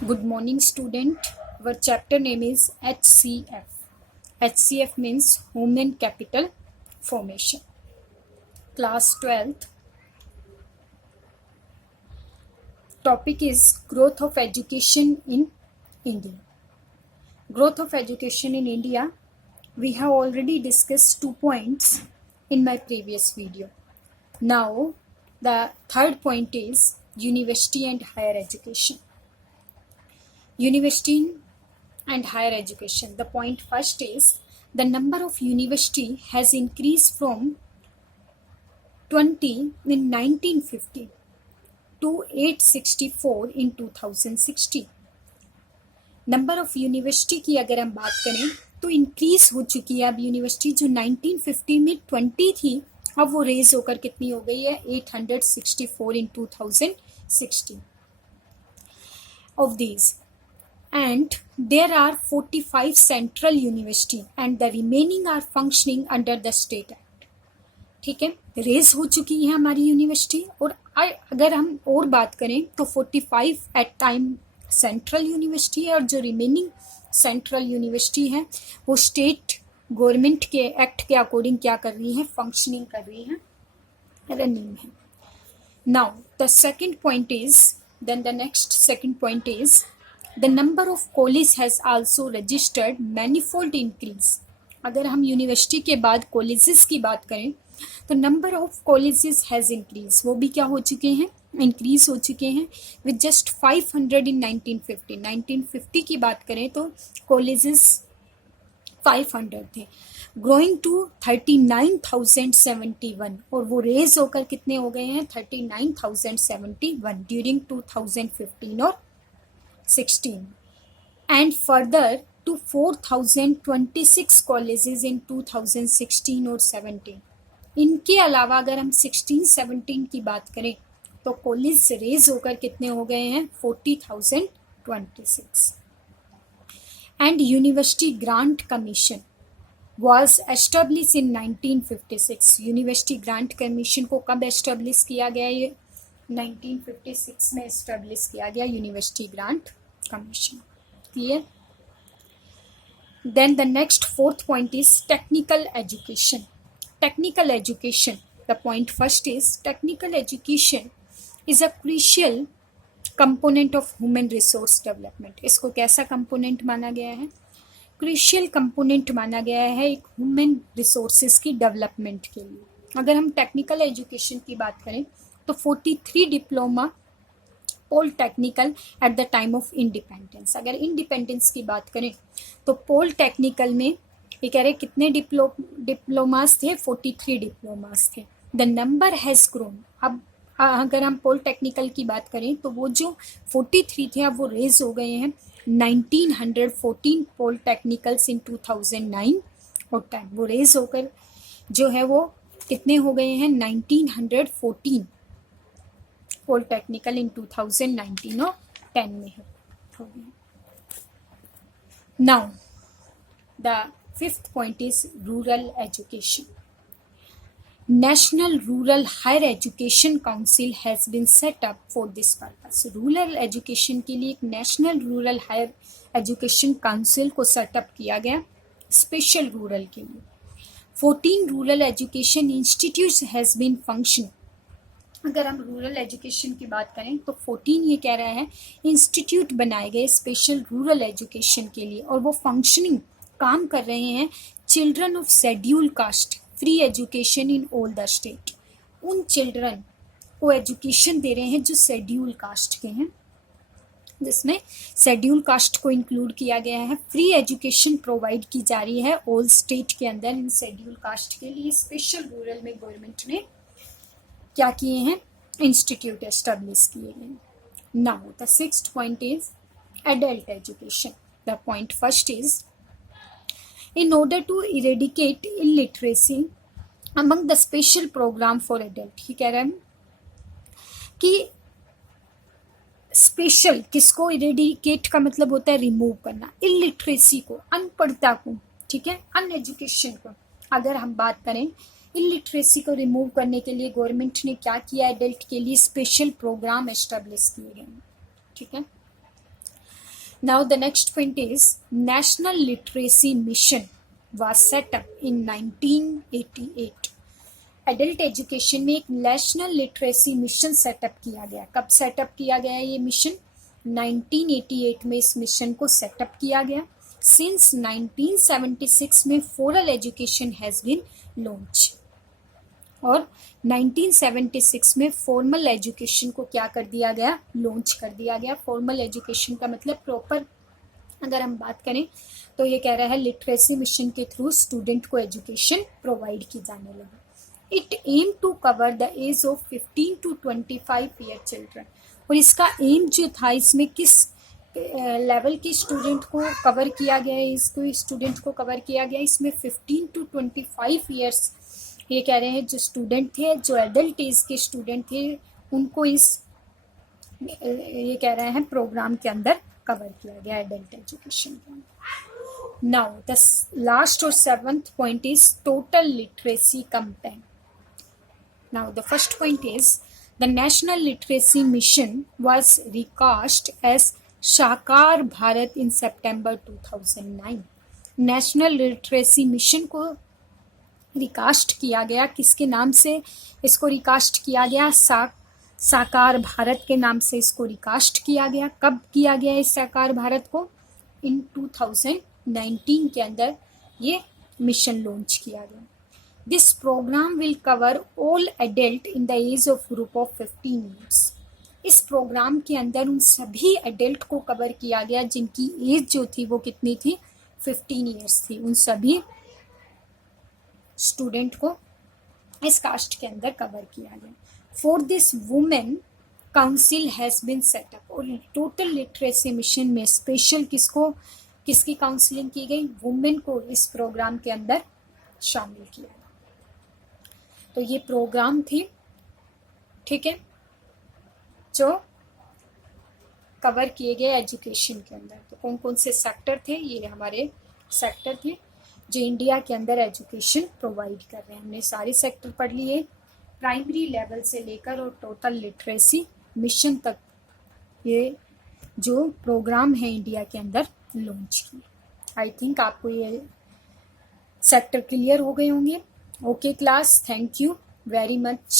Good morning, student. Our chapter name is HCF. HCF means Human Capital Formation. Class 12th. Topic is Growth of Education in India. Growth of education in India. We have already discussed 2 points in my previous video. Now, the third point is University and Higher Education. University and higher education. The point first is the number of university has increased from 20 in 1950 to 864 in 2016. Number of university की अगर हम बात करें तो increase हो चुकी है। अब यूनिवर्सिटी जो 1950 में 20 थी, अब वो रेज होकर कितनी हो गई है 864 इन 2016 of these. And there are 45 central university and the remaining are functioning under the state act. ठीक है, रेज हो चुकी है हमारी यूनिवर्सिटी। और अगर हम और बात करें तो 45 एट टाइम सेंट्रल यूनिवर्सिटी है और जो रिमेनिंग सेंट्रल यूनिवर्सिटी है वो स्टेट गवर्नमेंट के एक्ट के अकॉर्डिंग क्या कर रही है, फंक्शनिंग कर रही है, रनिंग है। Now the second point is then the next second point is The number of colleges has also registered manifold increase. अगर हम यूनिवर्सिटी के बाद कॉलेजेस की बात करें तो number of colleges has increase, वो भी क्या हो चुके हैं, इंक्रीज हो चुके हैं विद जस्ट 500 इन 1950। 1950 की बात करें तो कॉलेजेस 500 थे, ग्रोइंग टू 39,071 और वो रेज होकर कितने हो गए हैं 39,071 ड्यूरिंग 2015 और 16 and further to 4,026 colleges in 2016 और 17। इनके अलावा अगर हम 16-17 की बात करें तो कॉलेज रेज होकर कितने हो गए हैं 40,026। And university grants commission was established in 1956। University grants commission को कब एस्टेब्लिश किया गया, ये 1956 में एस्टेब्लिश किया गया university grants commission. Clear. Then the next fourth point is technical education. Technical education, the point first is technical education is a crucial component of human resource development. इसको कैसा कंपोनेंट माना गया है, क्रूशियल कंपोनेंट माना गया है एक human resources की डेवलपमेंट के लिए। अगर हम टेक्निकल एजुकेशन की बात करें तो 43 diploma polytechnical at the time of independence. अगर इंडिपेंडेंस की बात करें तो पॉलिटेक्निकल में ये कह रहे कितने डिप्लोमास थे, 43 डिप्लोमास थे। The number has grown. अब अगर हम पॉलिटेक्निकल की बात करें तो वो जो 43 थे अब वो रेज हो गए हैं 1914 पॉलिटेक्निकल्स इन 2009 और 10। वो रेज होकर जो है वो कितने हो गए हैं 1914 पॉलिटेक्निकल इन 2019 और 10 में हो गया। Now the fifth point is rural education. National rural higher education council has been set up for this purpose. Rural education के लिए एक national rural higher education council को सेटअप किया गया स्पेशल रूरल के लिए। 14 rural education institutes has been functioning. अगर हम रूरल एजुकेशन की बात करें तो 14 ये कह रहा है इंस्टीट्यूट बनाए गए स्पेशल रूरल एजुकेशन के लिए और वो फंक्शनिंग काम कर रहे हैं। Children of schedule caste free education in all the state. उन चिल्ड्रन को एजुकेशन दे रहे हैं जो शेड्यूल कास्ट के हैं, जिसमें शेड्यूल कास्ट को इंक्लूड किया गया है। फ्री एजुकेशन प्रोवाइड की जा रही है ऑल स्टेट के अंदर इन शेड्यूल कास्ट के लिए। स्पेशल रूरल में गवर्नमेंट ने क्या किए हैं, इंस्टीट्यूट एस्टेब्लिश किए हैं। Now the sixth point is adult education. The point first is in order to eradicate illiteracy among the special programme for adult. ही कह रहे हैं कि स्पेशल किसको, इरेडिकेट का मतलब होता है रिमूव करना, इलिटरेसी को, अनपढ़ता को, ठीक है, अनएजुकेशन को। अगर हम बात करें इलिटरेसी को रिमूव करने के लिए गवर्नमेंट ने क्या किया, एडल्ट के लिए स्पेशल प्रोग्राम एस्टेब्लिश किए गए, ठीक है। Now the next point is National Literacy Mission was set up in 1988. Adult education में एक नेशनल लिटरेसी मिशन सेटअप किया गया. कब सेटअप किया गया ये मिशन? 1988 में इस मिशन को सेटअप किया गया. सिंस 1976 में formal education has been launch, और 1976 में फॉर्मल एजुकेशन को क्या कर दिया गया? लॉन्च कर दिया गया. फॉर्मल एजुकेशन का मतलब प्रॉपर अगर हम बात करें तो ये कह रहा है लिटरेसी मिशन के थ्रू स्टूडेंट को एजुकेशन प्रोवाइड की जाने लगी. It aim to cover the age of 15 to 25 year children. और इसका एम जो था, इसमें किस लेवल के स्टूडेंट को कवर किया गया है? इसको स्टूडेंट को कवर किया गया इसमें 15 to 25 ईयर्स. ये कह रहे हैं जो स्टूडेंट थे, जो एडल्ट एज के स्टूडेंट थे, उनको इस ये कह रहे हैं प्रोग्राम के अंदर कवर किया गया एडल्ट एजुकेशन के अंदर. नाउ द लास्ट और 7th point is total literacy campaign. Now the first point is the National Literacy Mission was recast as Sakar Bharat in September 2009. National literacy mission को recast किया गया. किसके नाम से इसको रिकास्ट किया गया? साकार भारत के नाम से इसको रिकास्ट किया गया. कब किया गया इस साकार भारत को? इन 2019 के अंदर ये मिशन लॉन्च किया गया. This program will cover all adult in the age of group of 15 years. इस प्रोग्राम के अंदर उन सभी एडल्ट को कवर किया गया जिनकी एज जो थी वो कितनी थी? 15 ईयर्स थी. उन सभी स्टूडेंट को इस कास्ट के अंदर कवर किया गया. For this women council has been setup. और टोटल लिटरेसी मिशन में स्पेशल किसकी काउंसलिंग की गई? वुमेन को इस प्रोग्राम के अंदर शामिल किया. तो ये प्रोग्राम थी, ठीक है, जो कवर किए गए एजुकेशन के अंदर. तो कौन कौन से सेक्टर थे? ये हमारे सेक्टर थे जो इंडिया के अंदर एजुकेशन प्रोवाइड कर रहे हैं. हमने सारे सेक्टर पढ़ लिए, प्राइमरी लेवल से लेकर और टोटल लिटरेसी मिशन तक ये जो प्रोग्राम है इंडिया के अंदर लॉन्च किए. आई थिंक आपको ये सेक्टर क्लियर हो गए होंगे. Okay class, thank you very much.